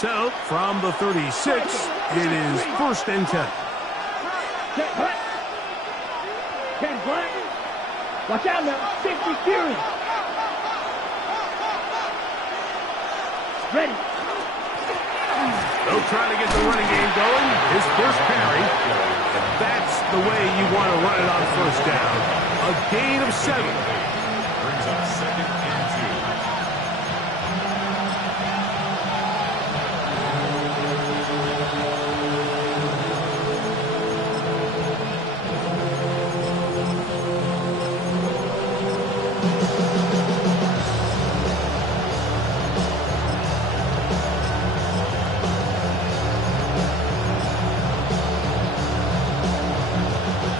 So, from the 36, it is 1st and 10. Check black. Check black. Watch out now. 50 Fury. Ready. They'll try to get the running game going. His first carry. That's the way you want to run it on 1st down. A gain of 7. Brings up 2nd and 2.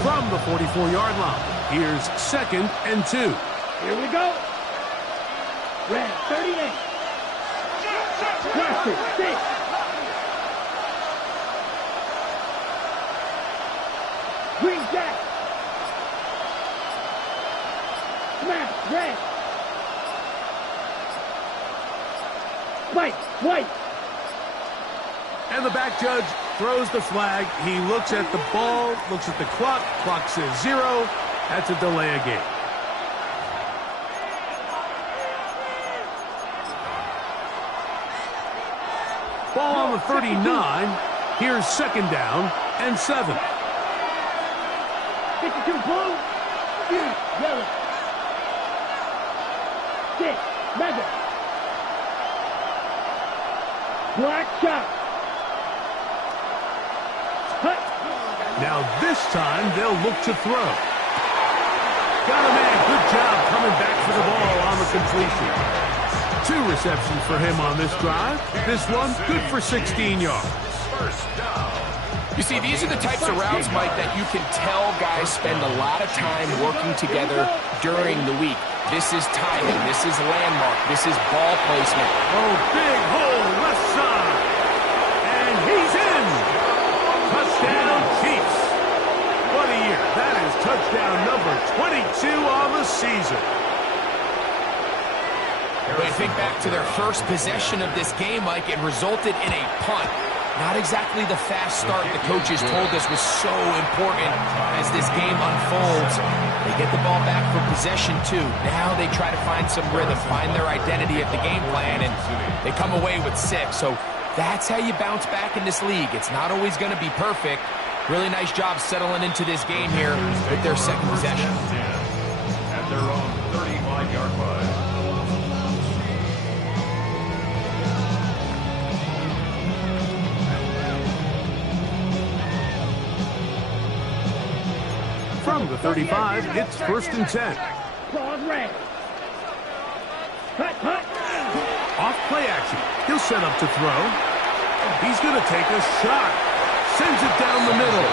From the 44-yard line, here's 2nd and 2. Here we go. Red, 38. Cluster, 6. Green jack. Smash, red. Spike, white. And the back judge throws the flag. He looks at the ball, looks at the clock. Clock says 0. That's a delay of game. Ball on the 39. Here's 2nd down and 7. 52 blue. Yellow. 6. Mega. Black shot. Now this time they'll look to throw. Got a man. Good job coming back for the ball on the completion. 2 receptions for him on this drive. This one good for 16 yards. First down. You see, these are the types of routes, Mike, that you can tell guys spend a lot of time working together during the week. This is timing. This is landmark. This is ball placement. Oh, big hole left side. And he's in. Touchdown, Chiefs. What a year. That is touchdown number 22 on the season. But think back to their first possession of this game, Mike. It resulted in a punt. Not exactly the fast start the coaches told us was so important as this game unfolds. They get the ball back for possession, too. Now they try to find some rhythm, find their identity of the game plan, and they come away with 6. So that's how you bounce back in this league. It's not always going to be perfect. Really nice job settling into this game here with their 2nd possession. At their own 35-yard line. From the 35, it's 1st and 10. Claws red. Cut. Off play action. He'll set up to throw. He's going to take a shot. Sends it down the middle.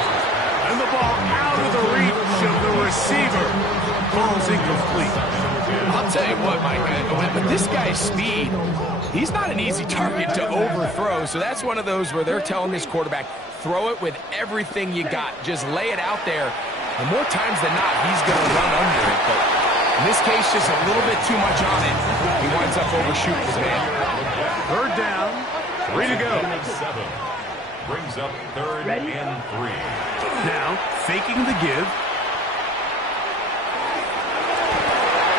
And the ball out of the reach of the receiver. Ball's incomplete. I'll tell you what, Mike, with this guy's speed, he's not an easy target to overthrow. So that's one of those where they're telling this quarterback, throw it with everything you got. Just lay it out there. And more times than not, he's going to run under it. But in this case, just a little bit too much on it. He winds up overshooting his man. 3rd down. 3 to go. 7. Brings up 3rd and 3. Now, faking the give.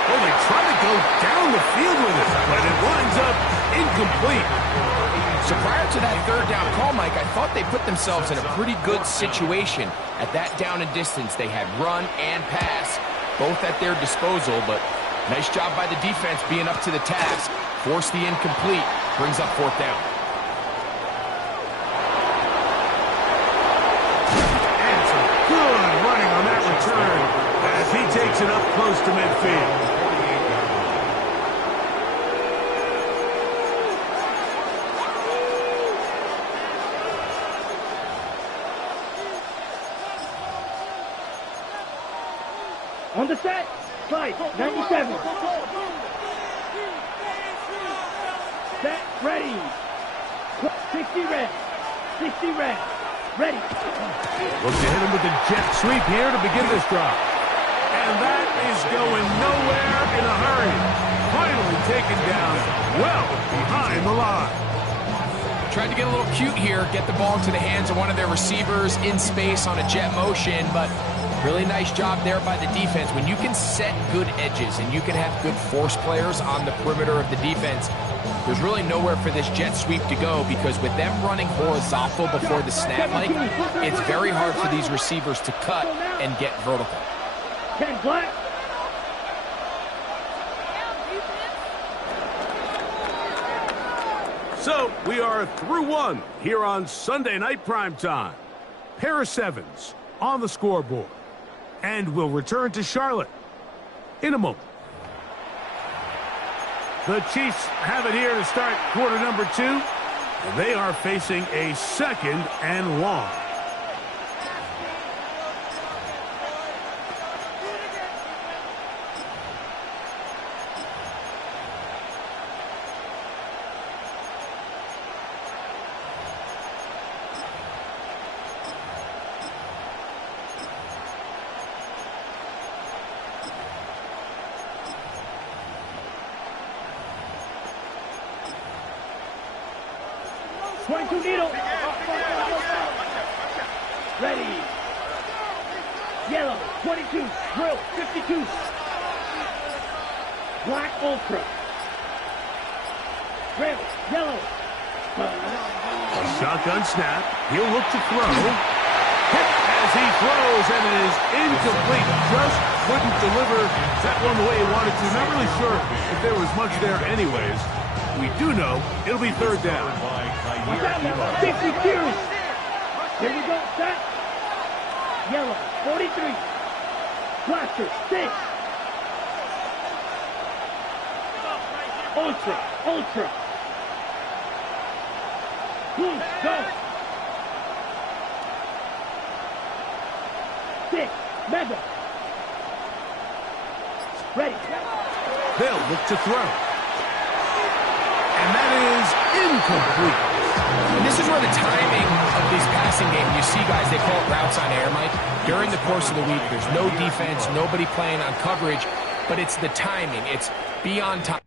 Oh, they try to go down the field with it, but it winds up incomplete. So prior to that 3rd down call, Mike, I thought they put themselves in a pretty good situation. At that down and distance, they had run and pass, both at their disposal, but nice job by the defense being up to the task. Force the incomplete, brings up 4th down. And some good running on that return as he takes it up close to midfield. On the set. Slide. 97. Set. Ready. 60 red. 60 red. Ready. Look to hit him with the jet sweep here to begin this drive. And that is going nowhere in a hurry. Finally taken down well behind the line. tried to get a little cute here, get the ball into the hands of one of their receivers in space on a jet motion, but really nice job there by the defense. When you can set good edges and you can have good force players on the perimeter of the defense, there's really nowhere for this jet sweep to go, because with them running horizontal before the snap, Mike, it's very hard for these receivers to cut and get vertical. 10 black. So we are through one here on Sunday Night Primetime. Pair of sevens on the scoreboard. And we'll return to Charlotte in a moment. The Chiefs have it here to start quarter number 2. And they are facing a 2nd and long. Needle. Ready. Yellow, 22. Drill, 52. Black Ultra. Red, yellow. Shotgun snap. He'll look to throw. Hit as he throws, and it is incomplete. Just couldn't deliver that one the way he wanted to. Not really sure if there was much there anyways. We do know it'll be 3rd down. 50 cues. Here we go. Set. Yellow. 43. Blaster. 6. Ultra. Ultra. Blue. Go. 6. Mega. Ready. They'll look to throw. And that is incomplete. And this is where the timing of this passing game, you see guys, they call it routes on air, Mike. During the course of the week, there's no defense, nobody playing on coverage, but it's the timing. It's be on time.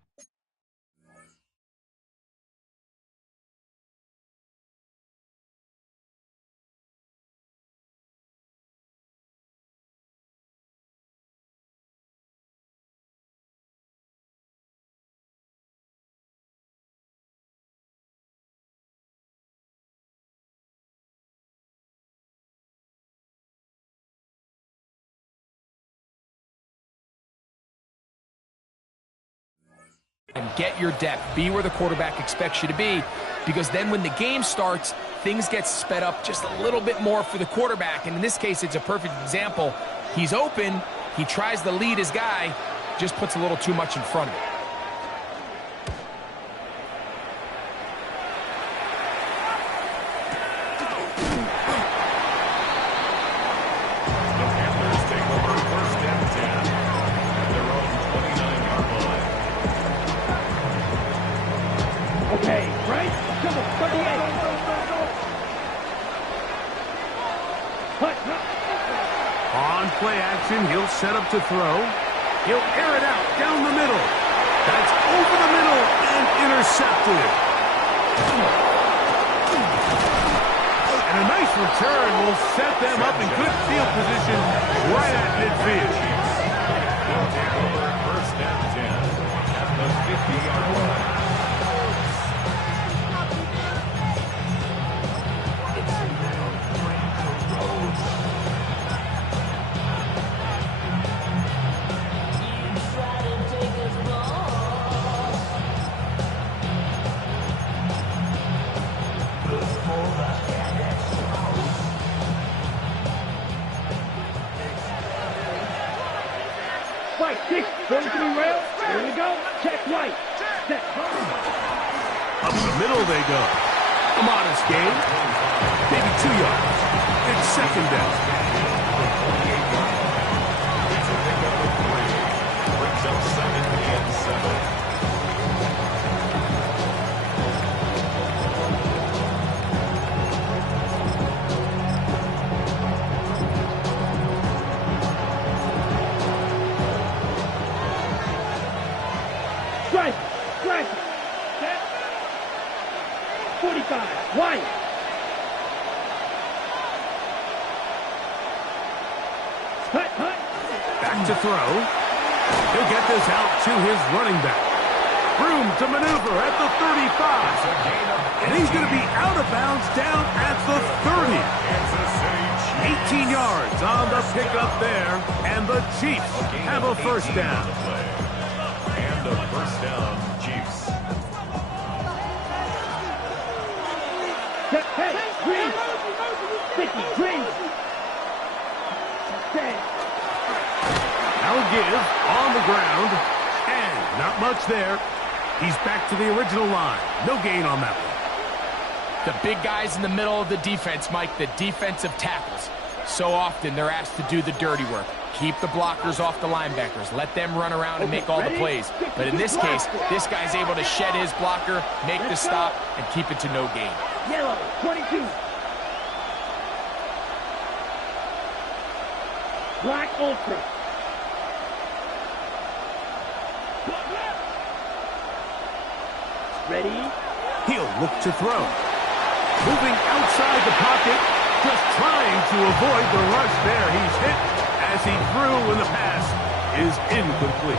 And get your depth. Be where the quarterback expects you to be, because then when the game starts, things get sped up just a little bit more for the quarterback. And in this case, it's a perfect example. He's open. He tries to lead his guy, just puts a little too much in front of him. Okay, right? Come on, 38. Hut. On play action, he'll set up to throw. He'll air it out down the middle. That's over the middle and intercepted. And a nice return will set them up in good field position right at midfield. 1st and 10 at the 50-yard line. Right, 6, 43 rail. Here we go. Check right. Set. Up the middle they go. A modest gain. Maybe 2 yards. It's 2nd down. Brings up 2nd and 7. Strike. Set. 42. 35. Wide. Hut. Back to throw. He'll get this out to his running back. Room to maneuver at the 35. And he's going to be out of bounds down at the 30. 18 yards on the pickup there. And the Chiefs have a first down. And a first down, Chiefs. Hey, green. 50, green. 10. Now a give on the ground. And not much there. He's back to the original line. No gain on that one. The big guys in the middle of the defense, Mike, the defensive tackles. So often they're asked to do the dirty work. Keep the blockers off the linebackers. Let them run around and make all the plays. But in this case, this guy's able to shed his blocker, make the stop, and keep it to no gain. Yellow, 22. Black ultra. Ready? He'll look to throw. Moving outside the pocket, just trying to avoid the rush there. He's hit as he threw when the pass is incomplete.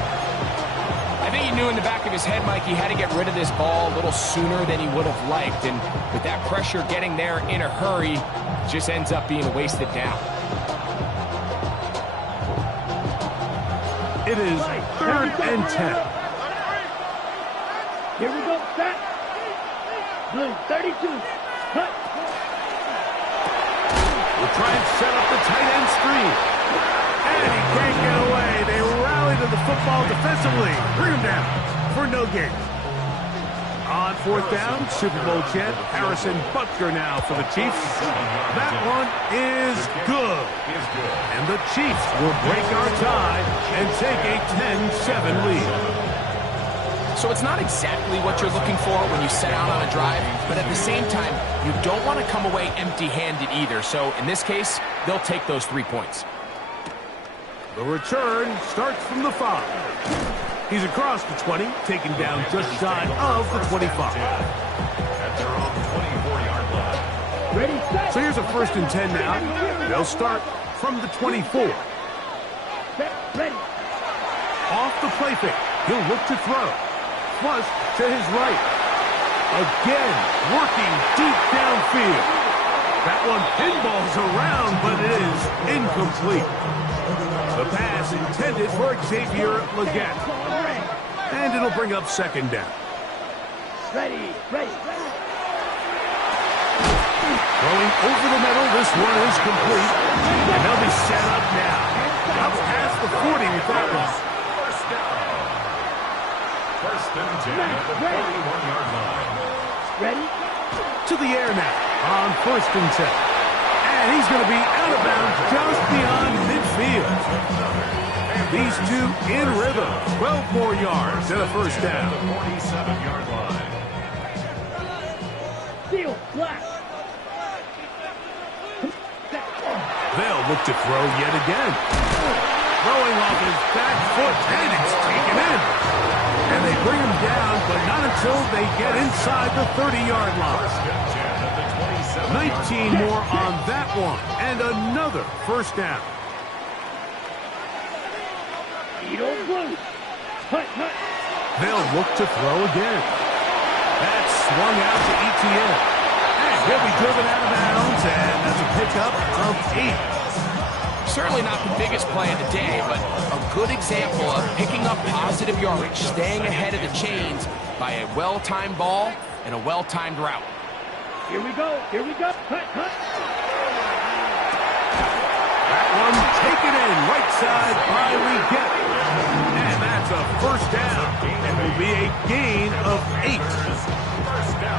I think he knew in the back of his head, Mike, he had to get rid of this ball a little sooner than he would have liked. And with that pressure getting there in a hurry, it just ends up being a wasted down. It is 3rd and 10. Here we go, set. Blue, 32. Cut. We'll try and set up the tight end screen. And he can't get away. They rally to the football defensively. Bring him down for no gain. On 4th down, Super Bowl champ Harrison Butker now for the Chiefs. That one is good. And the Chiefs will break our tie and take a 10-7 lead. So it's not exactly what you're looking for when you set out on a drive, but at the same time, you don't want to come away empty-handed either. So in this case, they'll take those 3 points. The return starts from the 5. He's across the 20, taken down just shy of the 25. At their own 24-yard line. Ready, set. So here's a 1st and 10 now. They'll start from the 24. Set, ready. Off the play fake, he'll look to throw. Flush to his right. Again, working deep downfield. That one pinballs around, but it is incomplete. The pass intended for Xavier Legette. And it'll bring up 2nd down. Ready. Throwing over the middle, this one is complete. And they'll be set up now. Up past the 40 with that one. First down. 1st and 10 at the 41-yard line. Ready? To the air now on 1st and 10. And he's going to be out of bounds just beyond midfield. These two in rhythm. 12 more yards and a 1st down. The 47-yard line. Seal, black. They'll look to throw yet again. Throwing off his back foot, and it's taken in. And they bring him down, but not until they get inside the 30-yard line. 19 more on that one, and another 1st down. Edo blue. Hut. They'll look to throw again. That's swung out to ETN. And he'll be driven out of bounds, and that's a pickup of 8. Certainly not the biggest play of the day, but a good example of picking up positive yardage, staying ahead of the chains by a well-timed ball and a well-timed route. Here we go. Hut. That one taken in right side by Legette. And that's a 1st down. It will be a gain of 8.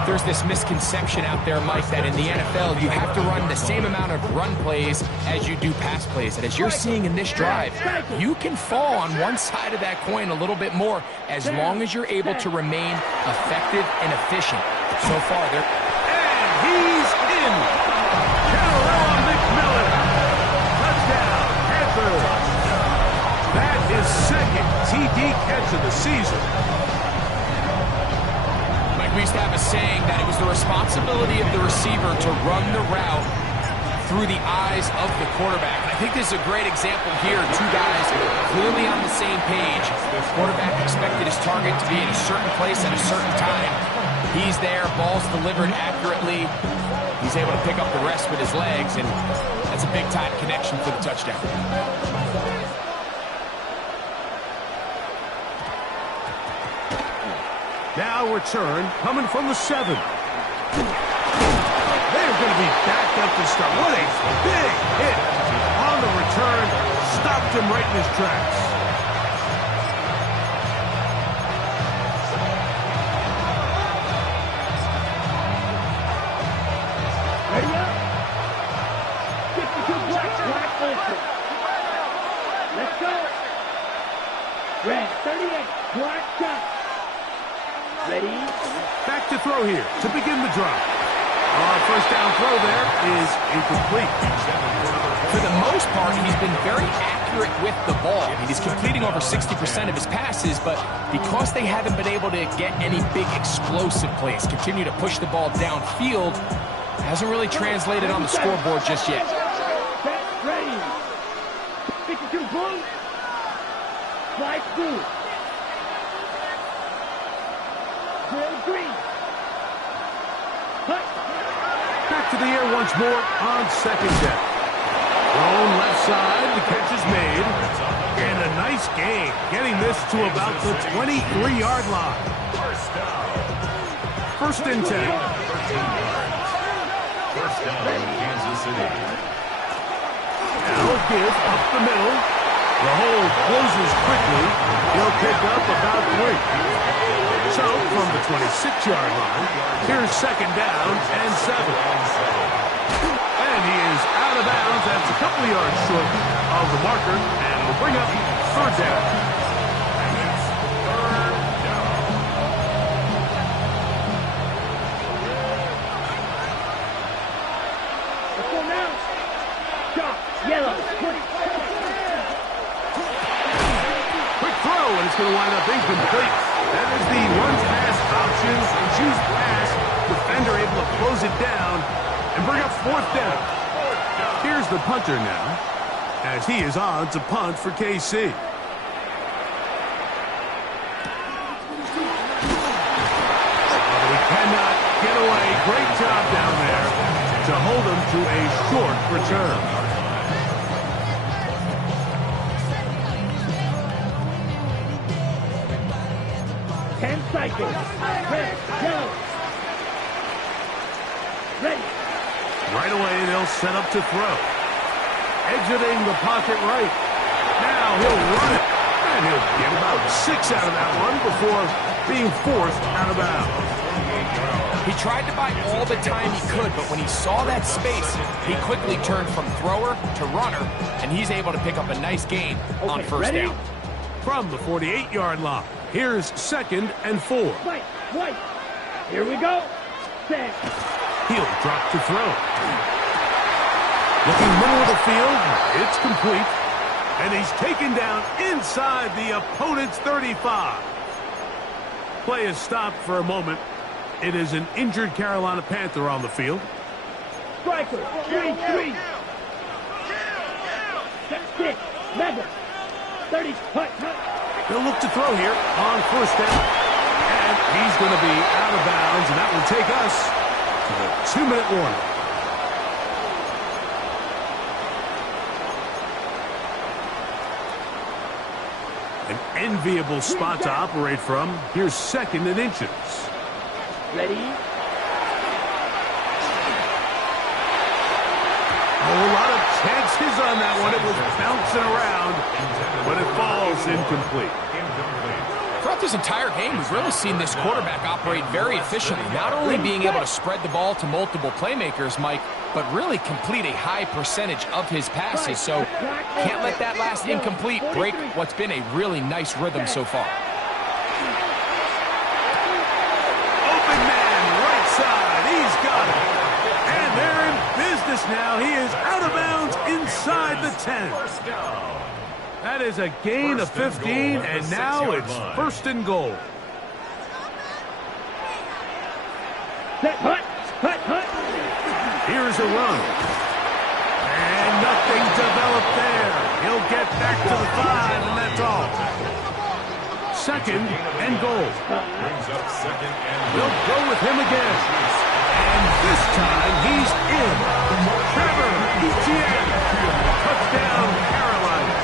There's this misconception out there, Mike, that in the NFL you have to run the same amount of run plays as you do pass plays. And as you're seeing in this drive, you can fall on one side of that coin a little bit more as long as you're able to remain effective and efficient. So far, they're... And he's in. Carolina McMillan. Touchdown, Panthers. That is 2nd TD catch of the season. We used to have a saying that it was the responsibility of the receiver to run the route through the eyes of the quarterback. And I think this is a great example here. Two guys clearly on the same page. The quarterback expected his target to be in a certain place at a certain time. He's there, ball's delivered accurately. He's able to pick up the rest with his legs, and that's a big-time connection for the touchdown. Now return coming from the 7. They're going to be backed up to start. What a big hit on the return. Stopped him right in his tracks. Ready up. 52 black ultra. Let's go. Red 38 black shot. Ready? Back to throw here to begin the drive. First down throw there is incomplete. For the most part, he's been very accurate with the ball. I mean, he's completing over 60% of his passes, but because they haven't been able to get any big explosive plays, continue to push the ball downfield, hasn't really translated on the scoreboard just yet. Set, ready. 52 blue. Slide blue. Drill green. Cut. Back to the air once more on second down. Thrown left side, the catch is made. And a nice gain, getting this to about the 23-yard line. First and 10. First down, Kansas City. Now give up the middle. The hole closes quickly. He'll pick up about 3. So, from the 26-yard line, here's second down and 7. And he is out of bounds. That's a couple of yards short of the marker, and will bring up third down. Let's go now. Sharp, yellow, 20. Quick throw, and it's going to wind up incomplete. That is the run-pass option and choose pass. Defender able to close it down and bring up fourth down. Here's the punter now, as he is on to punt for KC. He cannot get away. Great job down there to hold him to a short return. 10 cycles. Red, yellow. Ready. Right away, they'll set up to throw. Exiting the pocket right. Now he'll run it. And he'll get about 6 out of that one before being forced out of bounds. He tried to buy all the time he could, but when he saw that space, he quickly turned from thrower to runner, and he's able to pick up a nice gain on first ready? down. From the 48-yard line, here's second and 4. White, white. Here we go. Set. He'll drop to throw. Looking middle of the field, it's complete. And he's taken down inside the opponent's 35. Play is stopped for a moment. It is an injured Carolina Panther on the field. Striker, 3-3. Set, 6, Mega. 30, hut. He'll look to throw here on first down. And he's going to be out of bounds, and that will take us to the 2-minute warning. An enviable spot to operate from. Here's second and inches. Ready? Oh, a lot of chances on that one. It was bouncing around, but it falls incomplete. Throughout this entire game, we've really seen this quarterback operate very efficiently, not only being able to spread the ball to multiple playmakers, Mike, but really complete a high percentage of his passes. So can't let that last incomplete break what's been a really nice rhythm so far. Open man, right side. He's got it. And they're in business now. He is out of bounds inside the 10. That is a gain of 15, and now it's first and goal. Set, hut, hut, hut. Here's a run. And nothing developed there. He'll get back to the 5, and that's all. Second and goal. Brings up second and They'll go with him again. And this time he's in. Trevor Etienne. Touchdown, Carolina.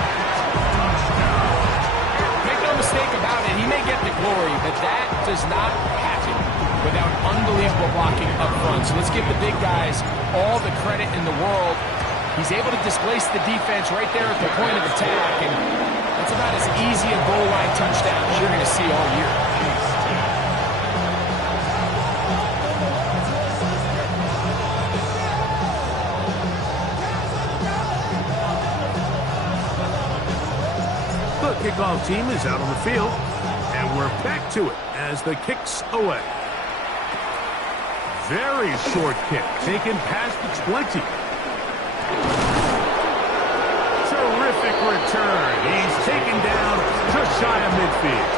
Make no mistake about it, he may get the glory, but that does not happen without unbelievable blocking up front. So let's give the big guys all the credit in the world. He's able to displace the defense right there at the point of attack, and that's about as easy a goal line touchdown as you're going to see all year. The kickoff team is out on the field, and we're back to it as the kick's away. Very short kick, taken past the 20. Terrific return. He's taken down just shy of midfield.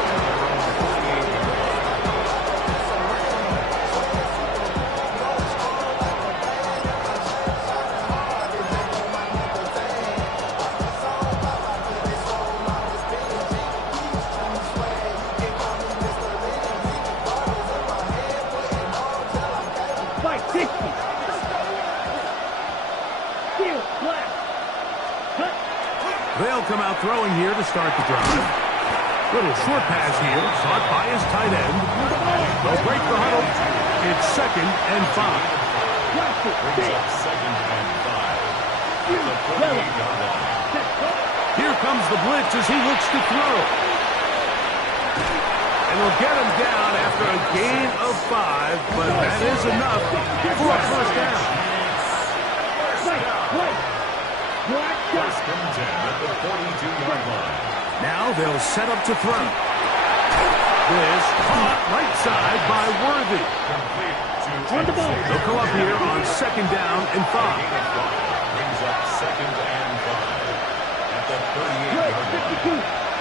Fight, 60. Steal, black. Hut. They'll come out throwing here to start the drive. Little short pass here, caught by his tight end. They'll break the huddle. It's second and 5. Watch it. brings up second and 5. The 48-yard line. Here comes the blitz as he looks to throw. And we'll get him down after a gain of 5, but that is enough for a first down. Wait. Black shot. First and 10 at the 42-yard line. Now they'll set up to throw. This caught right side by Worthy. Complete to On the ball. They'll come up here on second down and 5. Brings up second and 5 at the 38-yard line. 52.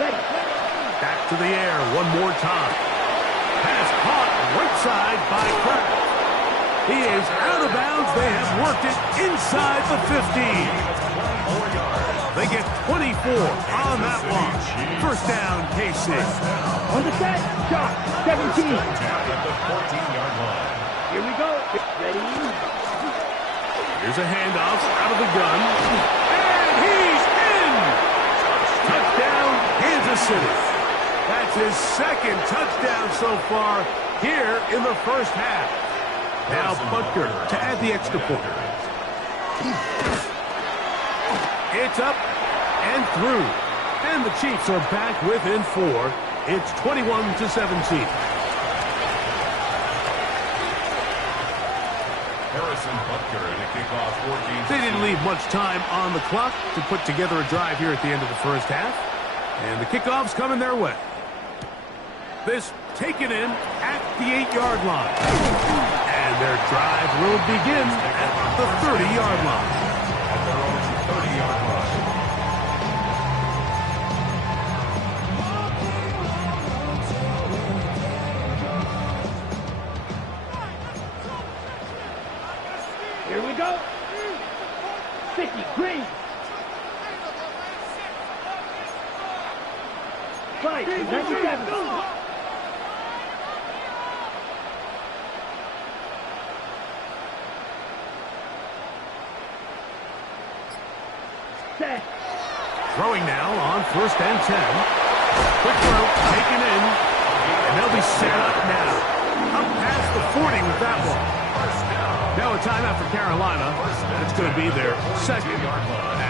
Ready. Back to the air one more time. Pass caught right side by Kraft. He is out of bounds. They have worked it inside the 15. They get 24 on that launch. First down, KC. On the set. Shot. 17. At the 14-yard line. Here we go. Ready. Here's a handoff out of the gun. And he's in! Touchdown, Kansas City. That's his second touchdown so far here in the first half. Now Butker to add the extra point. It's up and through. And the Chiefs are back within 4. It's 21-17. Harrison Butker in a kickoff for Kansas They didn't City. leave much time on the clock to put together a drive here at the end of the first half. And the kickoff's coming their way. This taken in at the 8-yard line. And their drive will begin at the 30-yard line. At their own 30-yard line. Here we go. 50. Green. Fight. 97. Set. Throwing now on first and 10. Quick throw taken in. And they'll be set up now. Up past the 40 with that one. Now a timeout for Carolina. That's going to be their second,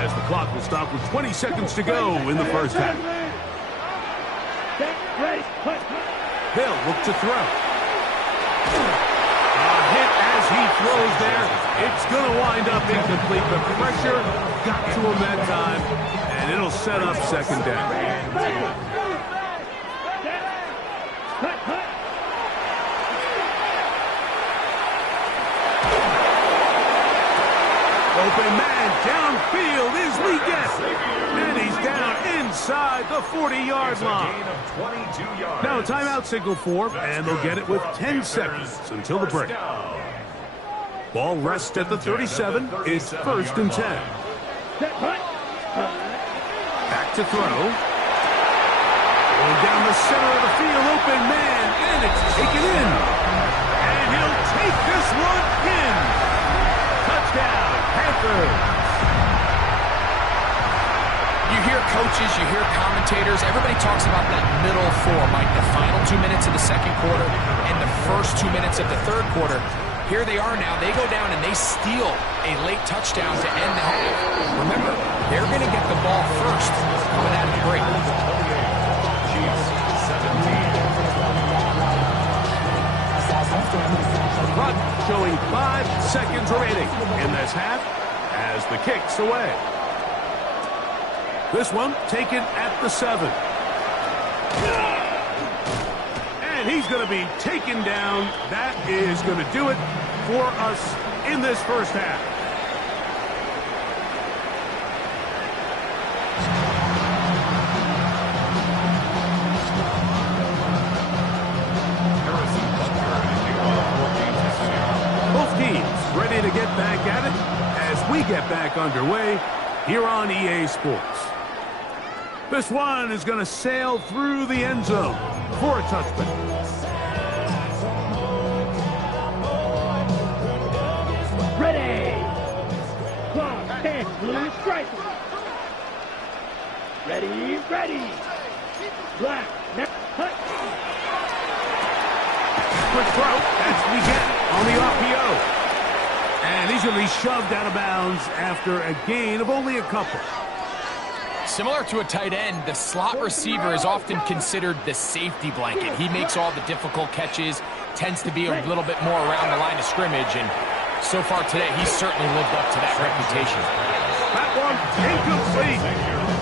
as the clock will stop with 20 seconds to go in the first half. Set. Ready. Hut. They'll look to throw. A hit as he throws there. It's going to wind up incomplete. The pressure got to him that time, and it'll set up second down. Hut. Hut. Open man downfield is Lee Guess. And he's down inside inside the 40-yard line. Gain of 22 yards. Now a timeout signal for, and they'll get it with 10 seconds until the break. Ball rests at the 37. It's 1st and 10. Back to throw. Going down the center of the field, open man, and it's taken in. And he'll take this one in. Touchdown, Panthers. You hear coaches, you hear commentators, everybody talks about that middle four, Mike, the final 2 minutes of the second quarter and the first 2 minutes of the third quarter. Here they are now. They go down and they steal a late touchdown to end the half. Remember, they're going to get the ball first coming out of the break. Clock showing 5 seconds remaining in this half as the kick's away. This one taken at the 7. And he's going to be taken down. That is going to do it for us in this first half. Both teams ready to get back at it as we get back underway here on EA Sports. This one is going to sail through the end zone for a touchdown. Ready. Clock, 10, blue striker. Ready, ready. Black, now, hut. Quick throw. That's what we get on the RPO. And he's going to be shoved out of bounds after a gain of only a couple. Similar to a tight end, the slot receiver is often considered the safety blanket. He makes all the difficult catches, tends to be a little bit more around the line of scrimmage, and so far today, he's certainly lived up to that reputation. That one incomplete.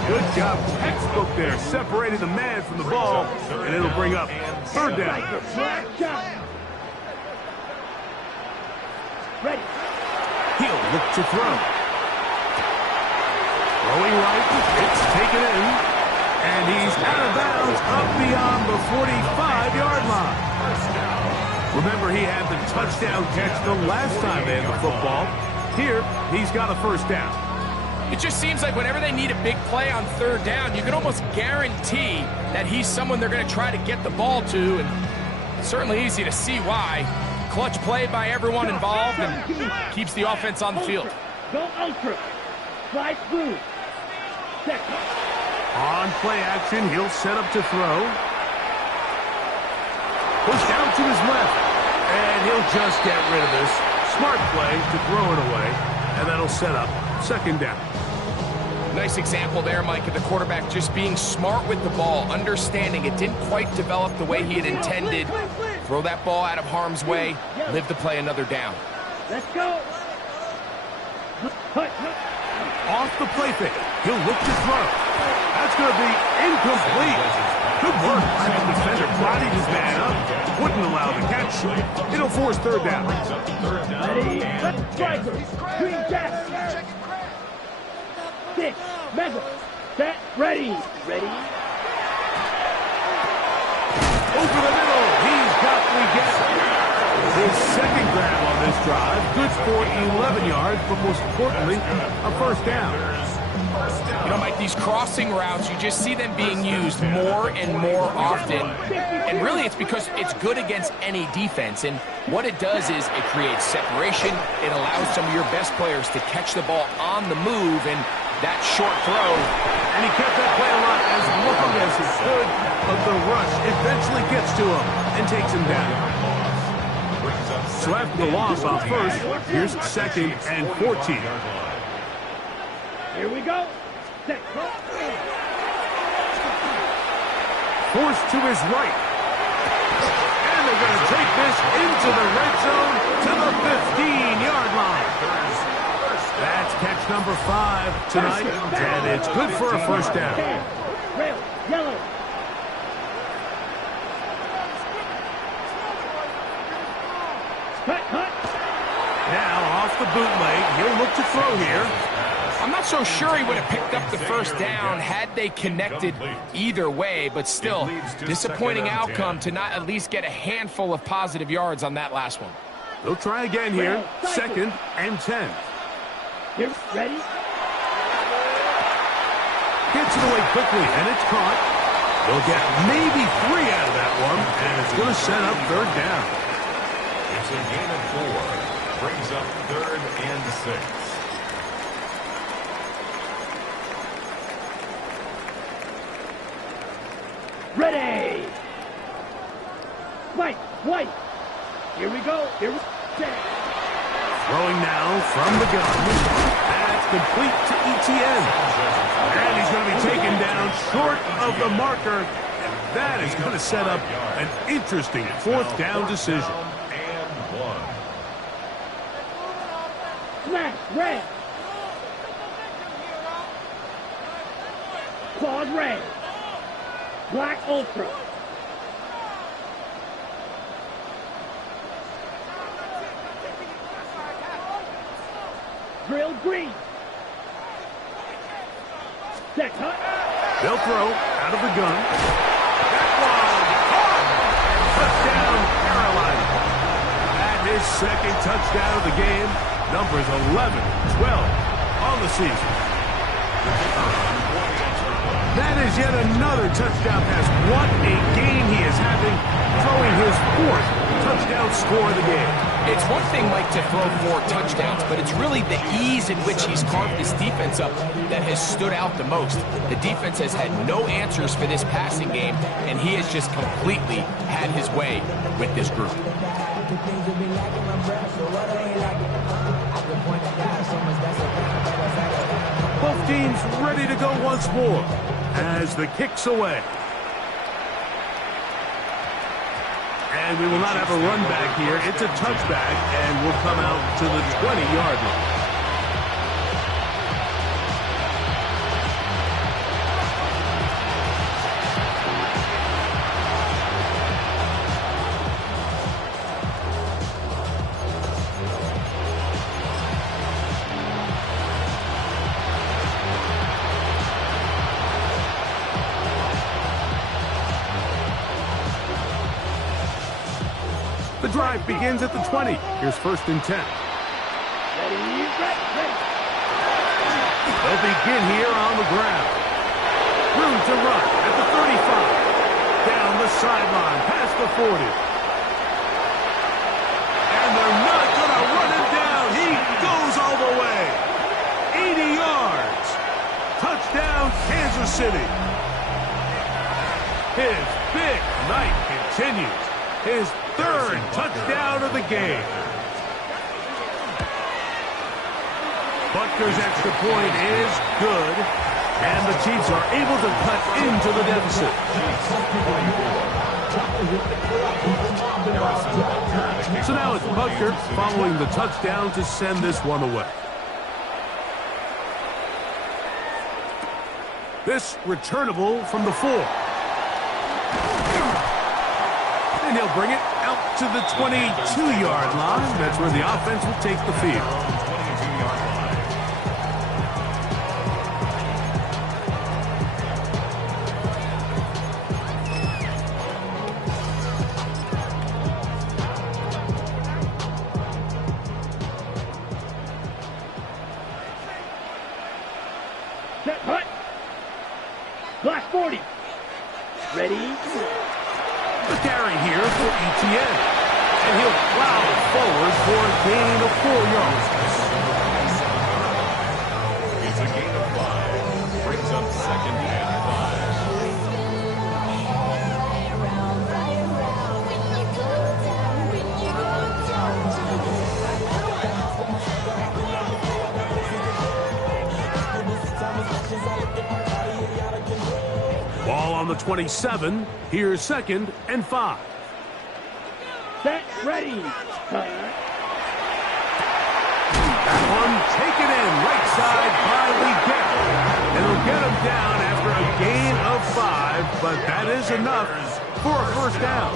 Good job, textbook there, separating the man from the ball, and it'll bring up 3rd down. Ready. He'll look to throw. Throwing right, it's taken in, and he's out of bounds up beyond the 45-yard line. Remember, he had the touchdown catch the last time they had the football. Here, he's got a 1st down. It just seems like whenever they need a big play on 3rd down, you can almost guarantee that he's someone they're going to try to get the ball to, and it's certainly easy to see why. Clutch play by everyone involved and keeps the offense on the field. Go ultra. Slide through. Second. On play action, he'll set up to throw. Push down to his left, and he'll just get rid of this. Smart play to throw it away, and that'll set up 2nd down. Nice example there, Mike, of the quarterback just being smart with the ball, understanding it didn't quite develop the way he had intended. Throw that ball out of harm's way, live to play another down. Let's go. Off the play fake, he'll look to throw. That's going to be incomplete. Good work by the defender, bodied his man up, wouldn't allow the catch. It'll force 3rd down. Ready, striker, green jack. 6, mega, set, ready. Ready. Over the middle, he's got the gap. His 2nd grab on this drive, good for 11 yards, but most importantly, a 1st down. You know, Mike, these crossing routes, you just see them being used more and more often. And really, it's because it's good against any defense. And what it does is it creates separation. It allows some of your best players to catch the ball on the move. And that short throw. And he kept that play alive as long as he could, but the rush eventually gets to him and takes him down. So after the loss on 1st, here's 2nd and 14. Here we go. Set. Forced to his right. And they're going to take this into the red zone to the 15-yard line. That's catch number 5 tonight, and it's good for a 1st down. Red, yellow. Now off the bootleg, he'll look to throw here. I'm not so sure he would have picked up the first down had they connected either way, but still, disappointing outcome to not at least get a handful of positive yards on that last one. They'll try again here. 2nd and 10. Here, ready? Gets it away quickly, and it's caught. They'll get maybe 3 out of that one, and it's going to set up 3rd down. It's a gain of 4. Brings up 3rd and 6. Ready! White! Here we go. Here we go. Throwing now from the gun. That's complete to ETN. And he's going to be taken down short of the marker. And that is going to set up an interesting 4th down decision. And 1. Smash! Red! Claws red! Black Ultra! Grill green! Set cut! They'll throw out of the gun. That one caught! Touchdown, Carolina. At his 2nd touchdown of the game. Numbers 11, 12 on the season. That is yet another touchdown pass. What a game he is having, throwing his 4th touchdown score of the game. It's one thing, Mike, to throw 4 touchdowns, but it's really the ease in which he's carved this defense up that has stood out the most. The defense has had no answers for this passing game, and he has just completely had his way with this group. Both teams ready to go once more as the kick's away. And we will not have a run back here. It's a touchback, and we'll come out to the 20-yard line. The drive begins at the 20. Here's 1st and 10. Ready! They'll begin here on the ground. Room to run at the 35. Down the sideline, past the 40. And they're not going to run him down. He goes all the way. 80 yards. Touchdown, Kansas City. His big night continues. His 3rd touchdown of the game. Butker's extra point is good, and the Chiefs are able to cut into the deficit. So now it's Butker following the touchdown to send this one away. This returnable from the 4. And he'll bring it out to the 22-yard line. That's where the offense will take the field. 22-yard line. Set cut! Glass 40! Ready? The carry here for ETN. And he'll plow forward for a gain of 4 yards. It's a gain of 5. Brings up 2nd and 5. Ball on the 27. Here's 2nd and 5. Set, ready! That one taken in right side by Leggett. And he'll get him down after a gain of 5, but that is enough for a 1st down.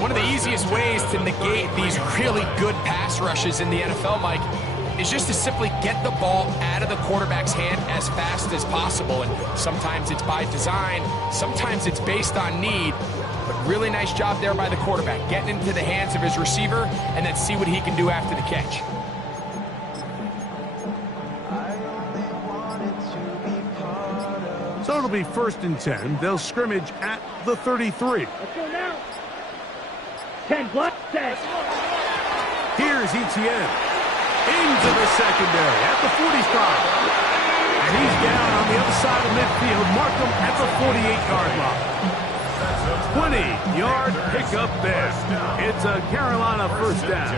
One of the easiest ways to negate these really good pass rushes in the NFL, Mike, is just to simply get the ball out of the quarterback's hand as fast as possible. And sometimes it's by design, sometimes it's based on need. But really nice job there by the quarterback, getting into the hands of his receiver and then see what he can do after the catch. So it'll be 1st and 10. They'll scrimmage at the 33. Let's go now. 10 block set. Here's Etienne. Into the secondary at the 45. And he's down on the other side of midfield. Mark him at the 48-yard line. 20-yard pickup there. It's a Carolina first down.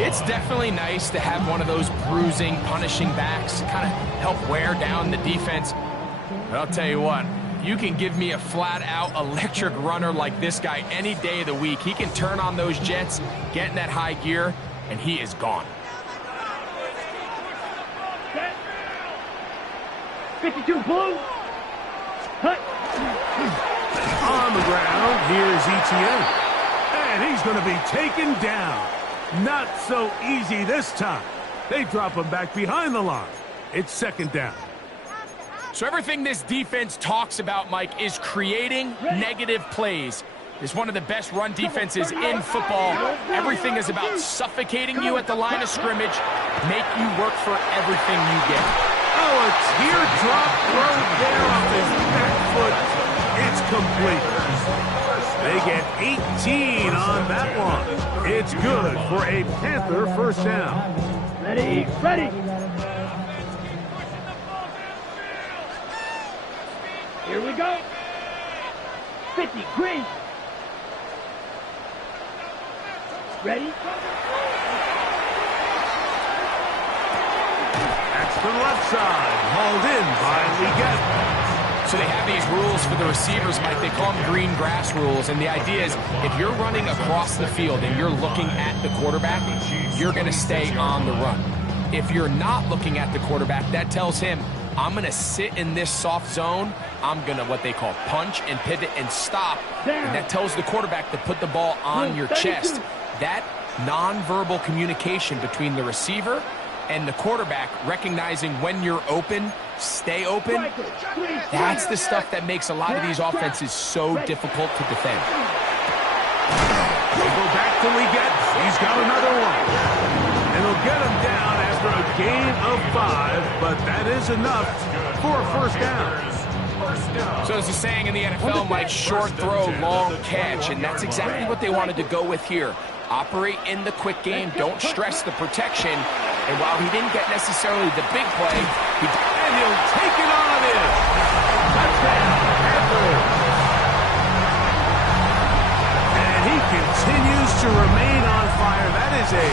It's definitely nice to have one of those bruising, punishing backs kind of help wear down the defense. But I'll tell you what, you can give me a flat-out electric runner like this guy any day of the week. He can turn on those jets, get in that high gear, and he is gone. 52 blue. Hut. On the ground, here's Etienne. And he's going to be taken down. Not so easy this time. They drop him back behind the line. It's 2nd down. So everything this defense talks about, Mike, is creating negative plays. It's one of the best run defenses in football. Everything is about suffocating you at the line of scrimmage, make you work for everything you get. Oh, a teardrop throw there off his back foot. It's complete. They get 18 on that one. It's good for a Panther first down. Ready, ready. Here we go. 50, green. Ready? That's the left side, hauled in by Leggett. So they have these rules for the receivers, Mike. They call them green grass rules. And the idea is if you're running across the field and you're looking at the quarterback, you're going to stay on the run. If you're not looking at the quarterback, that tells him, I'm going to sit in this soft zone. I'm going to what they call punch and pivot and stop. And that tells the quarterback to put the ball on your chest. That nonverbal communication between the receiver and the quarterback, recognizing when you're open, stay open, that's the stuff that makes a lot of these offenses so difficult to defend. They go back to Leggett. He's got another one. And they'll get him down after a gain of 5, but that is enough for a first down. So there's a saying in the NFL, Mike, short throw, long catch, and that's exactly what they wanted to go with here. Operate in the quick game, don't stress the protection, and while he didn't get necessarily the big play, and he'll take it on in. Touchdown, Panthers. And he continues to remain on fire. That is a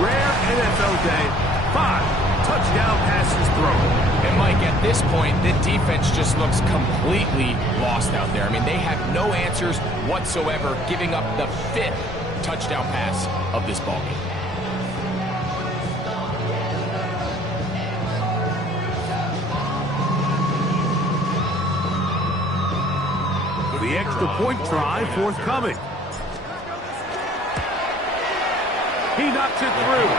rare NFL day. 5 touchdown passes thrown. And Mike, at this point, the defense just looks completely lost out there. I mean, they have no answers whatsoever, giving up the 5th touchdown pass of this ballgame. The extra point try forthcoming. He knocks it through.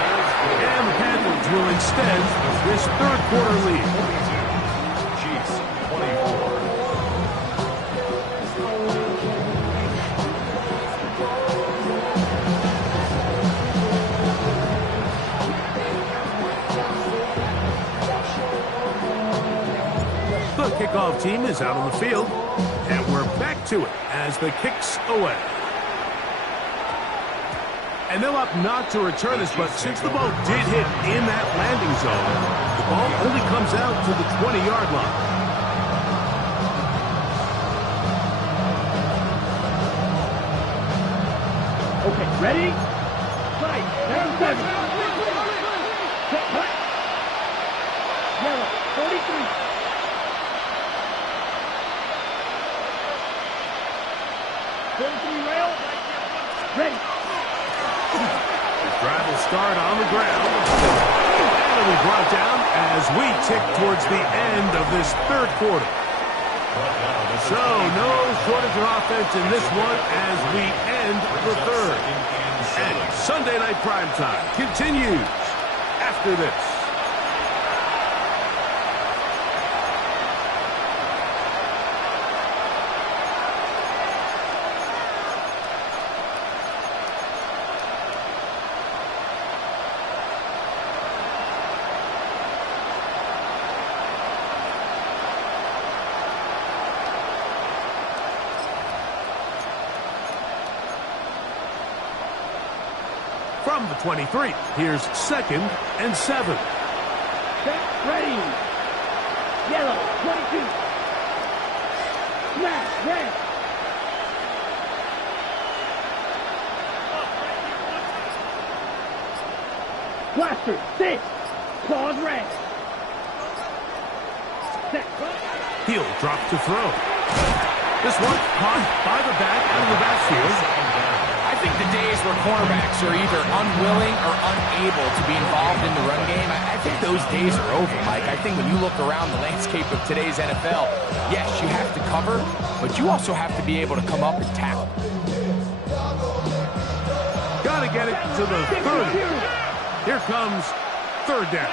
And the Panthers will instead this third quarter lead. Chiefs 24. The kickoff team is out on the field, and we're back to it as the kick's away. And they'll opt not to return this, but since the ball did hit in that landing zone, the ball only comes out to the 20-yard line. Okay, ready? Fight, down 7. Set, cut. Yellow, 43. Rail. Ready. The drive will start on the ground. And it'll be brought down as we tick towards the end of this third quarter. So no shortage of offense in this one as we end the third. And Sunday Night Primetime continues. after this. From the 23, here's 2nd and 7. Set, ready. Yellow, 22. Smash, red. Blaster, 6. Claws, red. Set. He'll drop to throw. This one caught by the back out of the backfield. I think the days where cornerbacks are either unwilling or unable to be involved in the run game, I think those days are over, Mike. I think when you look around the landscape of today's NFL, yes, you have to cover, but you also have to be able to come up and tackle. Got to get it to the 30. Here comes 3rd down.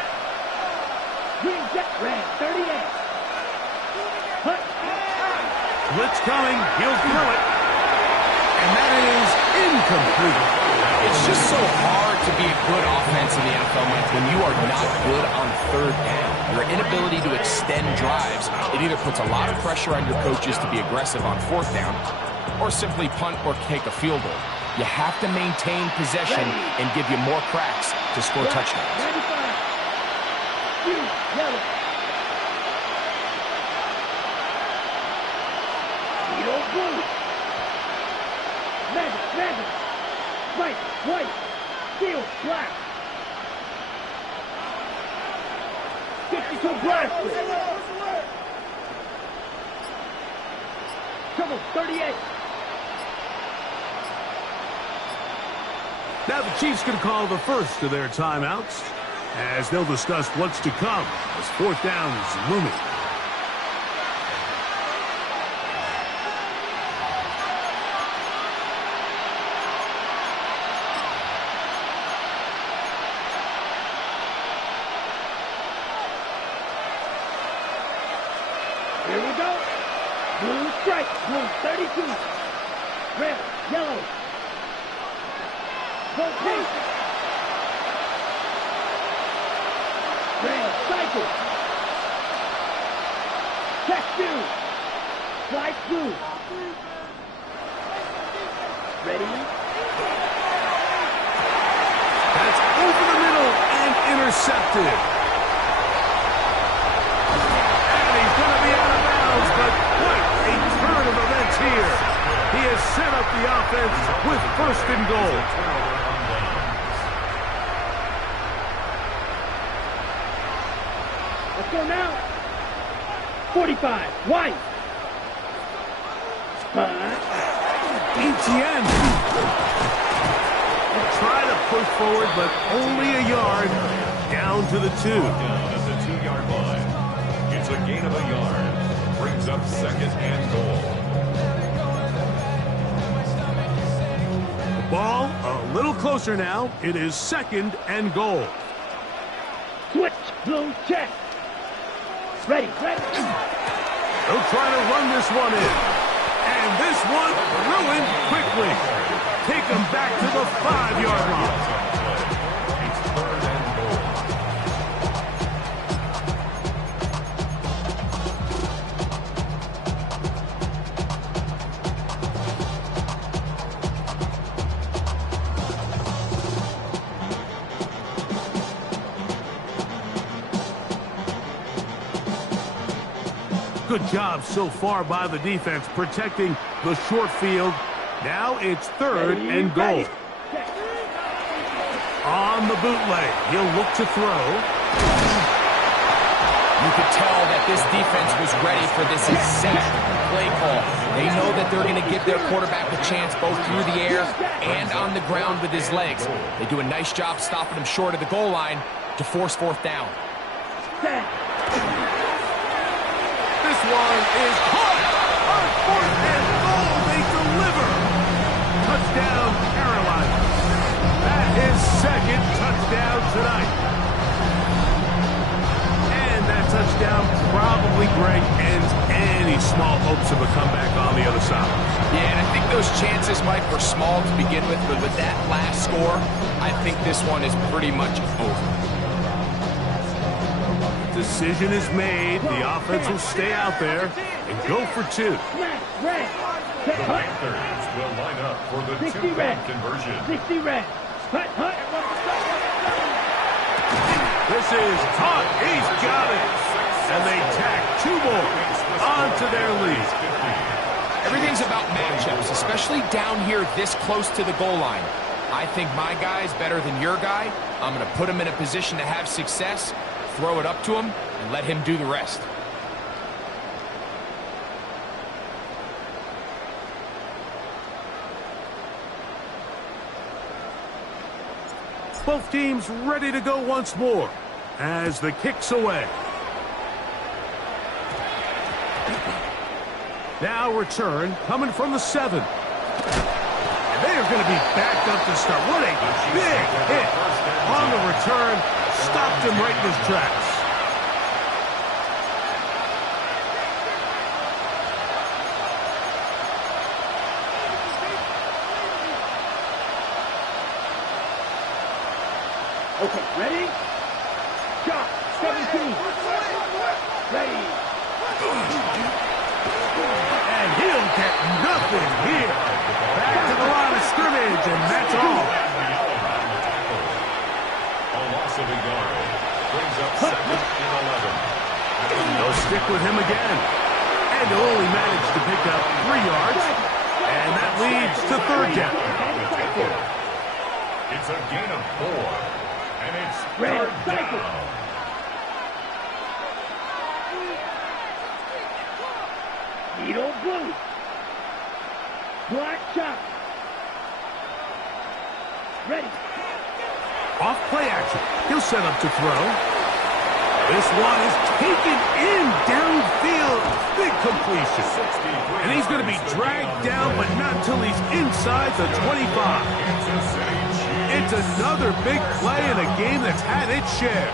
Green jet, red, 38. Hut. Blitz coming. He'll throw it. And that is incomplete. It's just so hard to be a good offense in the NFL, Mike, when you are not good on 3rd down. Your inability to extend drives, it either puts a lot of pressure on your coaches to be aggressive on 4th down or simply punt or take a field goal. You have to maintain possession and give you more cracks to score touchdowns. 95. Yellow. Yellow blue. Magic. White, steel, black. 52 blaster. Trouble, 38. Now the Chiefs going to call the first of their timeouts as they'll discuss what's to come as 4th down is looming. Here we go. Blue stripe, blue 32. Red, yellow. Gold pink. Red, cycle. Check 2. White, blue. Ready? That's over the middle and intercepted. But what a turn of events here. He has set up the offense with 1st and goal. Let's go now. 45, white. ETN. Try to push forward, but only a yard. Down to the 2. Down at the 2-yard line. It's a gain of a yard. Brings up 2nd and goal. The ball a little closer now. It is 2nd and goal. Switch, blue check. Ready. They'll try to run this one in. And this one ruined quickly. Take them back to the 5-yard line. It's 3rd and goal. Good job so far by the defense protecting the short field. Now it's 3rd and goal. On the bootleg, he'll look to throw. You could tell that this defense was ready for this exact play call. They know that they're going to give their quarterback a chance both through the air and on the ground with his legs. They do a nice job stopping him short of the goal line to force 4th down. This one is caught on 4th and goal. They deliver. Touchdown, Carolina. That is 2nd touchdown tonight. touchdown probably, Greg, ends any small hopes of a comeback on the other side. Yeah, and I think those chances, Mike, were small to begin with, but with that last score, I think this one is pretty much over. Decision is made. The offense will stay out there and go for two. The Panthers will line up for the 2-point conversion. 60 red. Hut, hut. This is Hunt. He's got it. And they tack two more onto their lead. Everything's about matchups, especially down here this close to the goal line. I think my guy's better than your guy. I'm going to put him in a position to have success, throw it up to him, and let him do the rest. Both teams ready to go once more as the kick's away. Now return coming from the 7. And they are going to be backed up to start. What a big hit on the return. Stopped him right in his tracks. Okay, ready? Shot, 17. Ready. And he'll get nothing here. Back to the line of scrimmage, and that's all. A loss of a yard. Brings up 2nd and 11. They'll stick with him again. And they'll only manage to pick up 3 yards. And that leads to 3rd down. It's a gain of 4. And it's Red 3rd cycle. down. Needle blue. Black shot. Ready. Off play action. He'll set up to throw. This one is taken in downfield. Big completion. And he's going to be dragged down, but not until he's inside the 25. It's another big play in a game that's had its share.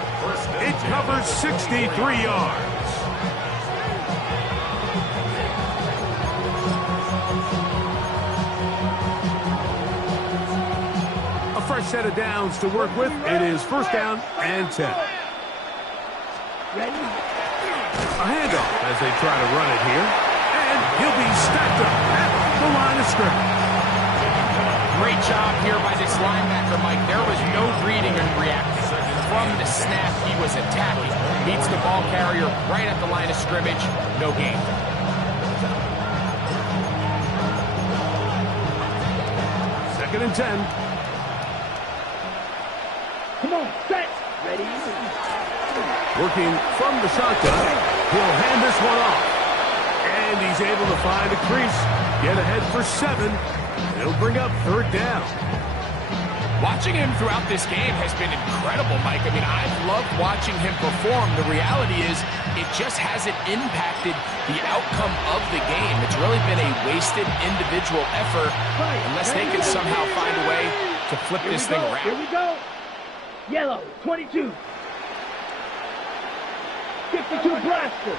It covers 63 yards. A fresh set of downs to work with. It is 1st down and 10. Ready. A handoff as they try to run it here. And he'll be stacked up at the line of scrimmage. Great job here by this linebacker, Mike. There was no reading and reacting. From the snap, he was attacking. Beats the ball carrier right at the line of scrimmage. No gain. Second and 10. Come on, set. Ready. Working from the shotgun. He'll hand this one off. And he's able to find a crease. Get ahead for 7. He'll bring up 3rd down. Watching him throughout this game has been incredible, Mike. I mean, I've loved watching him perform. The reality is it just hasn't impacted the outcome of the game. It's really been a wasted individual effort unless they can somehow find a way to flip this thing around. Here we go. Yellow, 22. 52 blaster.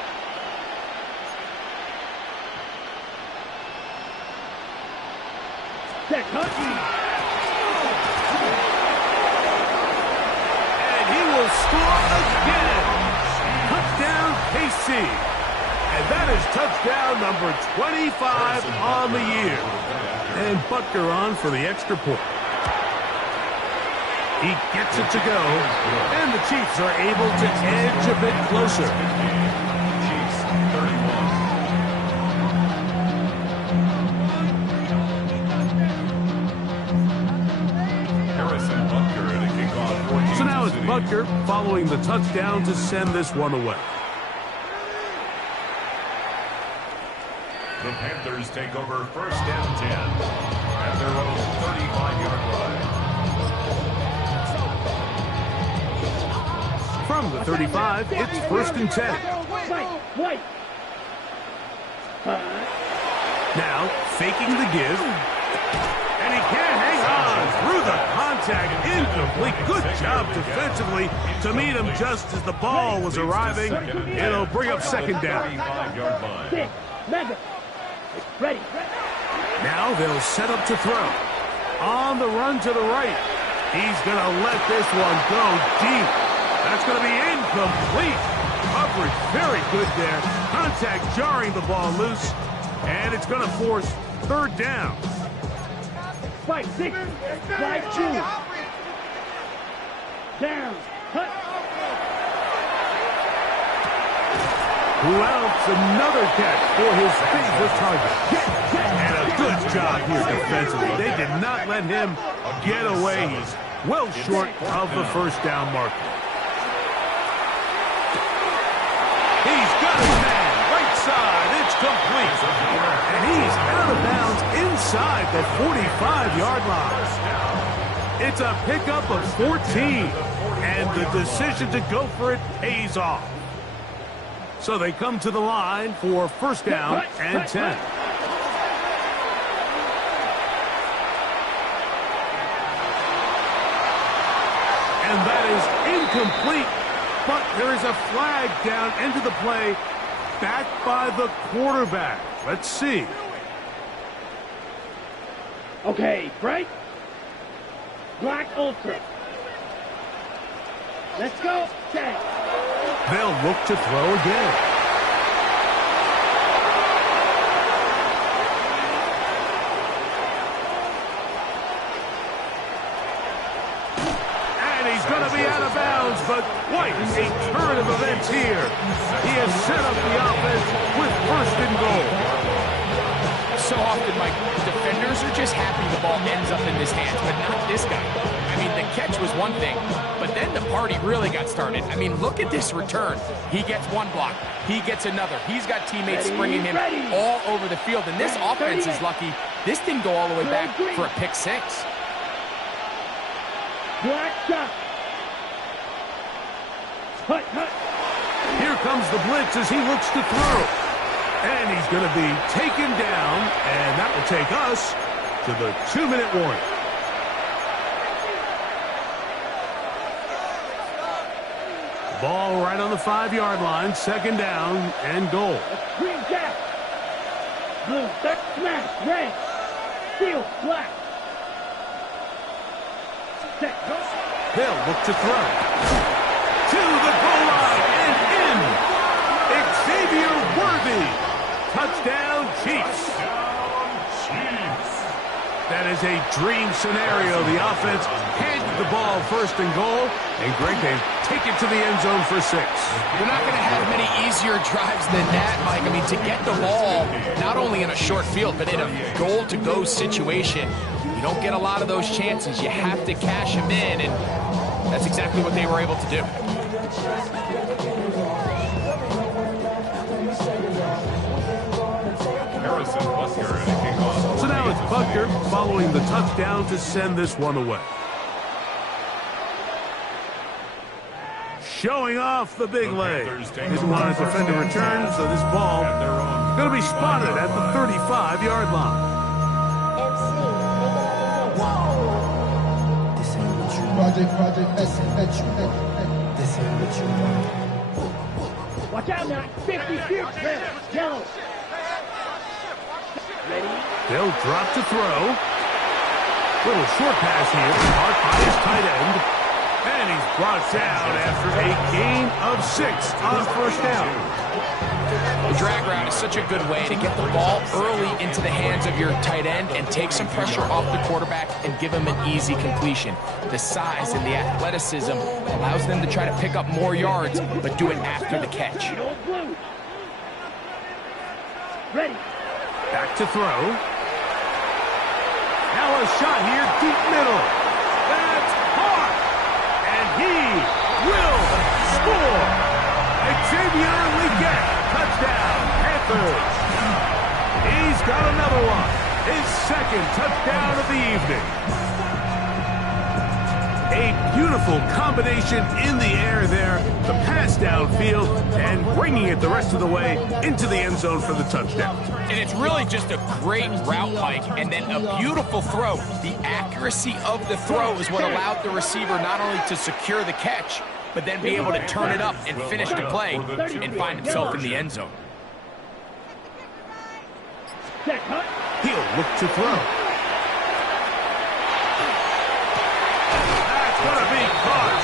Set, Hunty. And he will score again. Touchdown, KC. And that is touchdown number 25 on the year. And Butker on for the extra point. He gets it to go, and the Chiefs are able to edge a bit closer. Chiefs 31. Harrison Butker at a kickoff for So now it's Kansas City. Butker following the touchdown to send this one away. The Panthers take over 1st and 10 at their own 35-yard line. From the 35, it's 1st and 10. White. Now, faking the give. And he can't hang on. through the contact, incomplete. Good job defensively to meet him just as the ball was arriving. It'll bring up second down. 35-yard line. 6, mega. Ready. Now they'll set up to throw. On the run to the right. He's going to let this one go deep. That's going to be incomplete. Coverage very good there. Contact jarring the ball loose. And it's going to force third down. Fight 6, slide 2. Down. Cut. Who else? Another catch for his favorite target. And a good job here defensively. They did not let him get away. He's well short of the first down marker. He's got his man. Right side. It's complete. And he's out of bounds inside the 45-yard line. It's a pickup of 14. And the decision to go for it pays off. So they come to the line for first down and 10. And that is incomplete, but there is a flag down into the play, back by the quarterback. Let's see. Okay, break. Black Ultra. Let's go. Set. They'll look to throw again. And he's going to be out of bounds, but quite a turn of events here. He has set up the offense with first and goal. So often, Mike, defenders are just happy the ball ends up in his hands, but not this guy. I mean, the catch was one thing, but then the party really got started. I mean, look at this return. He gets one block. He gets another. He's got teammates springing him all over the field, and this offense is lucky. This didn't go all the way back for a pick six. Black shot. Hut, hut. Here comes the blitz as he looks to throw. And he's going to be taken down, and that will take us to the 2-minute warning. Ball right on the 5-yard line, second down and goal. Green jack. Blue, third smash, red. Steel, black. Set. They'll look to throw. To the goal line and in. Xavier Worthy. Touchdown, Chiefs. That is a dream scenario. The offense handed the ball first and goal, and Greg, they take it to the end zone for 6. You're not going to have many easier drives than that, Mike. I mean, to get the ball, not only in a short field, but in a goal-to-go situation, you don't get a lot of those chances. You have to cash them in, and that's exactly what they were able to do. So now it's Butker following the touchdown to send this one away. Showing off the big leg. Didn't want to defend a return, so this ball going to be spotted at the 35-yard line. Watch out now. 50 feet. Yellow. Ready? They'll drop to throw. Little short pass here, caught by his tight end. And he's brought down after a gain of 6 on first down. The drag route is such a good way to get the ball early into the hands of your tight end and take some pressure off the quarterback and give him an easy completion. The size and the athleticism allows them to try to pick up more yards, but do it after the catch. Ready? Back to throw. Now a shot here, deep middle. That's hard. And he will score. Xavier Legette, touchdown, Panthers. He's got another one. His second touchdown of the evening. A beautiful combination in the air there. The pass downfield and bringing it the rest of the way into the end zone for the touchdown. And it's really just a great route, Mike, and then a beautiful throw. The accuracy of the throw is what allowed the receiver not only to secure the catch, but then be able to turn it up and finish the play and find himself in the end zone. He'll look to throw. That's going to be caught.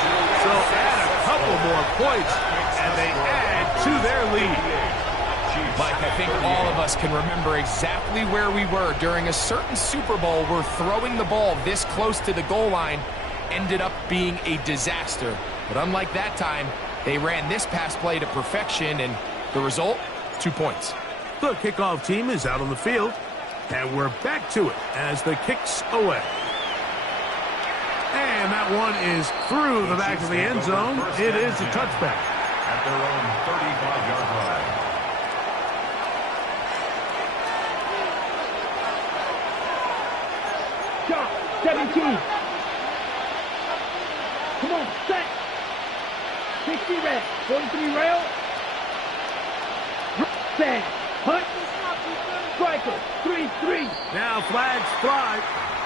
So add a couple more points, and they add to their lead. Mike, I think all of us can remember exactly where we were during a certain Super Bowl where throwing the ball this close to the goal line ended up being a disaster. But unlike that time, they ran this pass play to perfection, and the result, 2 points. The kickoff team is out on the field, and we're back to it as the kick's away. And that one is through the back of the end zone. It is a touchback. At their own 35-yard line. Shot, 17. Come on, set. 60 red, 43 rail. Set, hunt. Striker, 3-3. Now flags fly.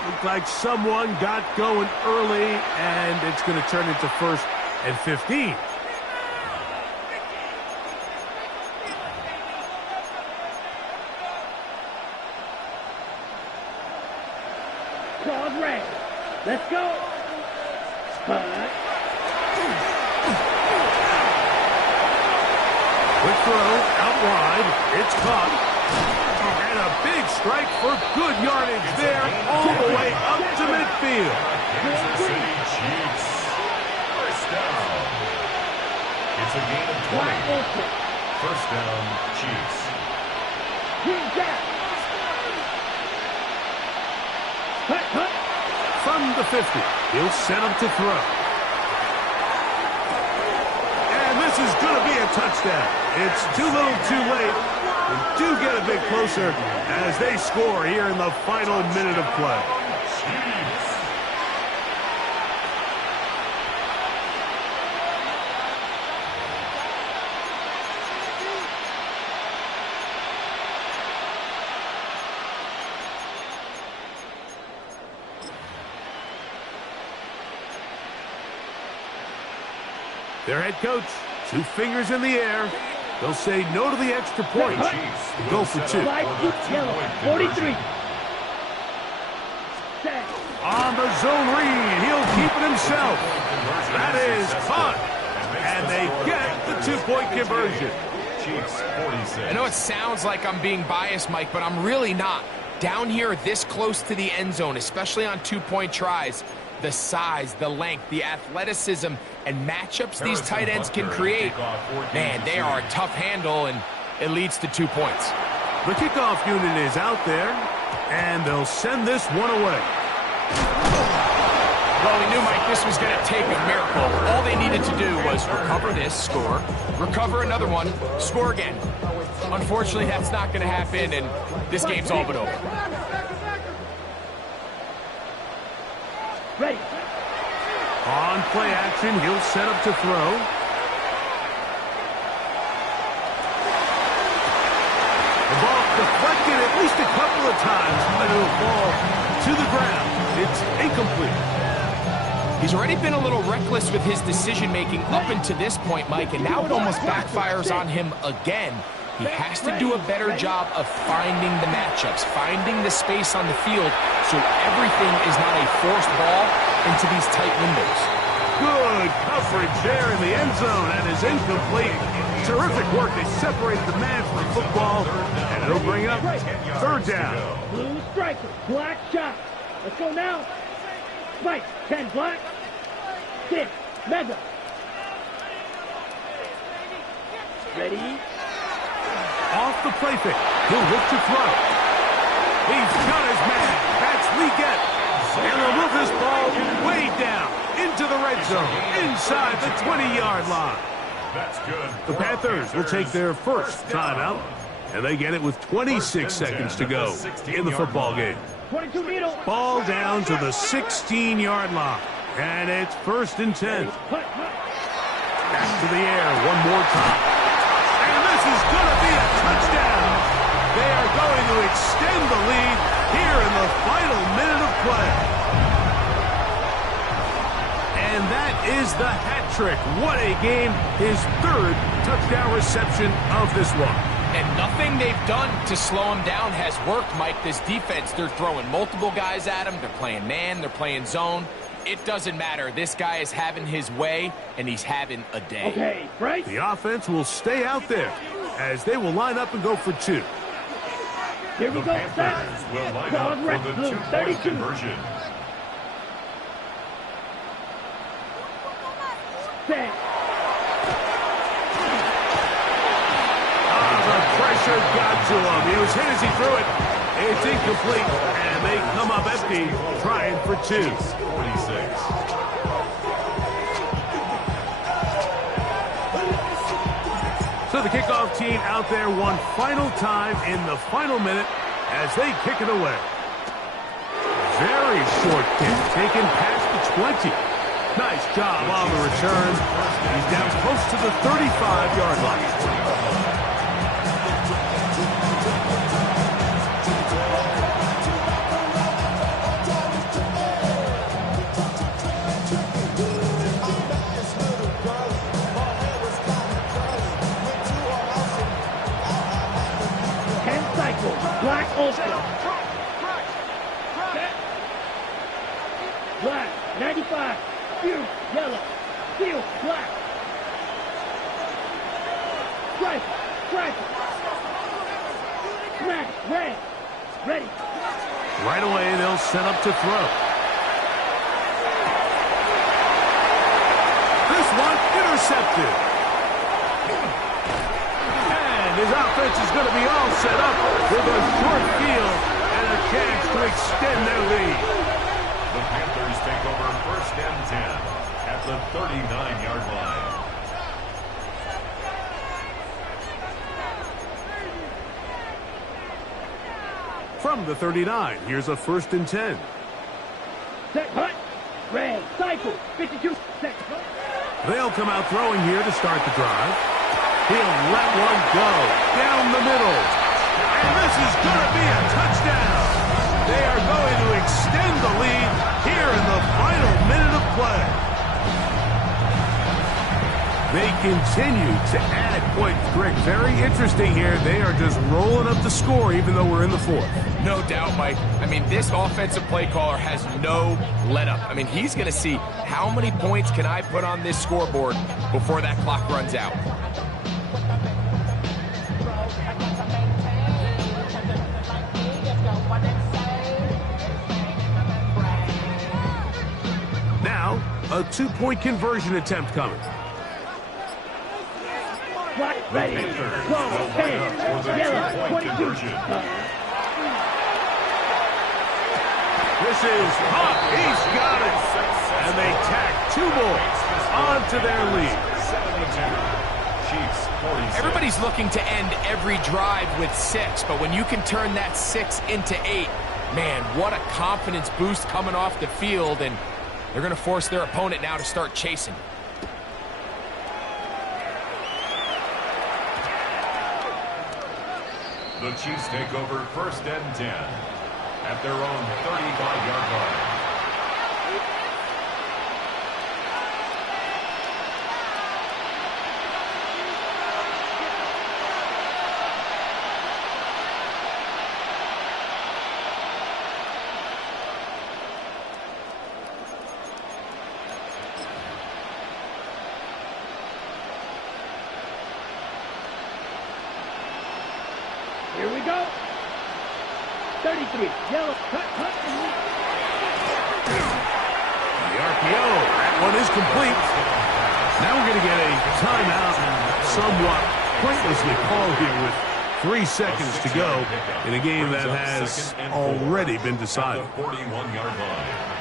Looks like someone got going early, and it's going to turn into 1st and 15. Claws red. Let's go. Quick throw, out wide. It's caught. And a big strike for good yardage there, all the way up to midfield. Kansas City Chiefs. First down. It's a gain of 20. First down, Chiefs. Green jack. From the 50, he'll set him to throw. And this is going to be a touchdown. It's too little too late. We do get a bit closer as they score here in the final minute of play. Their head coach, 2 fingers in the air. They'll say no to the extra point. Go for 2. Yellow, 43. Set. On the zone read, he'll keep it himself. That is caught. And they get the 2-point conversion. Chiefs 46. I know it sounds like I'm being biased, Mike, but I'm really not. Down here this close to the end zone, especially on 2-point tries, the size, the length, the athleticism, and matchups these tight ends can create, man, they are a tough handle, and it leads to 2 points. The kickoff unit is out there, and they'll send this one away. Well, we knew, Mike, this was going to take a miracle. All they needed to do was recover this, score, recover another one, score again. Unfortunately, that's not going to happen, and this game's all but over. Ready. On play action, he'll set up to throw. The ball deflected at least a couple of times, but it'll fall to the ground. It's incomplete. He's already been a little reckless with his decision-making up until this point, Mike, and now it almost backfires on him again. He has to do a better job of finding the matchups, finding the space on the field so everything is not a forced ball into these tight windows. Good coverage there in the end zone, and is incomplete. Terrific work. They separated the man from the football, and it'll bring up 3rd down. Blue striker, black shot. Let's go now. Spike, 10 black. 6, mega. Ready. Off the play fake. He'll look to throw. He's got his man. That's Leggett. And they'll move this ball way down into the red zone, inside the 20-yard line. That's good. The Panthers will take their first timeout, and they get it with 26 seconds to go in the football game. 22 needle. Ball down to the 16-yard line. And it's 1st and 10. Back to the air one more time. And this is going to be a touchdown. They are going to extend the lead here in the final minute of play. And that is the hat trick. What a game. His 3rd touchdown reception of this one. And nothing they've done to slow him down has worked, Mike. This defense, they're throwing multiple guys at him. They're playing man, they're playing zone. It doesn't matter. This guy is having his way, and he's having a day. Okay, Bryce. The offense will stay out there as they will line up and go for 2. Here we The go. Panthers will line up for the 2-point 32. conversion. Set. The pressure got to him. He was hit as he threw it. It's incomplete, and they come up empty, trying for 2. 46. So the kickoff team out there one final time in the final minute as they kick it away. Very short kick, taken past the 20. Nice job on the return. He's down close to the 35-yard line. Black open. Black, 95. Steel, yellow. Steel, black. Stripe, stripe. Smash, red. Ready. Right away, they'll set up to throw. This one intercepted. His offense is going to be all set up with a short field and a chance to extend their lead. The Panthers take over 1st and 10 at the 39-yard line. From the 39, here's a 1st and 10. Set, hut. Red, cycle. 52. Set, hut. They'll come out throwing here to start the drive. He'll let one go down the middle. And this is going to be a touchdown. They are going to extend the lead here in the final minute of play. They continue to add points. Greg, very interesting here. They are just rolling up the score even though we're in the 4th. No doubt, Mike. I mean, this offensive play caller has no let-up. I mean, he's going to see how many points can I put on this scoreboard before that clock runs out. Now, a 2-point conversion attempt coming. Black, ready. Go, 10. Yellow, 22. This is Huck. He's got it. And they tack 2 more onto their lead. 72. Chiefs, 46. Everybody's looking to end every drive with 6, but when you can turn that 6 into 8, man, what a confidence boost coming off the field, and they're going to force their opponent now to start chasing. The Chiefs take over 1st and 10 at their own 35-yard line. Here we go. 33. Yellow. Cut, cut. The RPO. That one is complete. Now we're going to get a timeout, somewhat pointlessly called here with 3 seconds to go in a game that has already been decided. 41-yard line.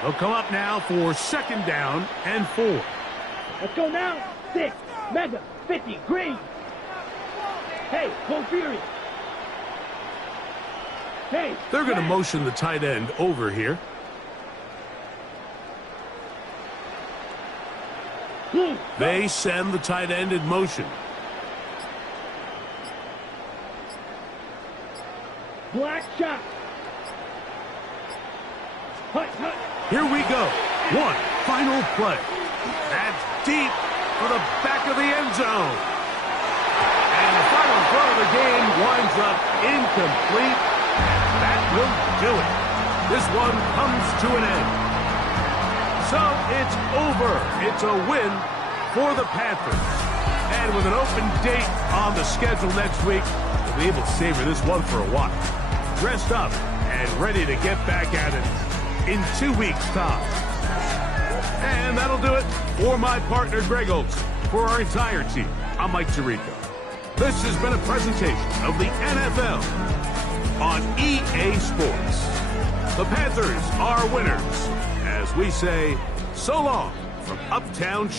They'll come up now for 2nd down and 4. Let's go now. 6. Mega, 50, green. Hey, go Fury. Hey. They're going to motion the tight end over here. Blue. They send the tight end in motion. Black shot. Hut, hut. Here we go. One final play. That's deep for the back of the end zone. And the final throw of the game winds up incomplete. And that will do it. This one comes to an end. So it's over. It's a win for the Panthers. And with an open date on the schedule next week, they'll be able to savor this one for a while. Dressed up and ready to get back at it in 2 weeks' time. And that'll do it for my partner, Greg Olson. For our entire team, I'm Mike Tirico. This has been a presentation of the NFL on EA Sports. The Panthers are winners, as we say, so long from Uptown Charlotte.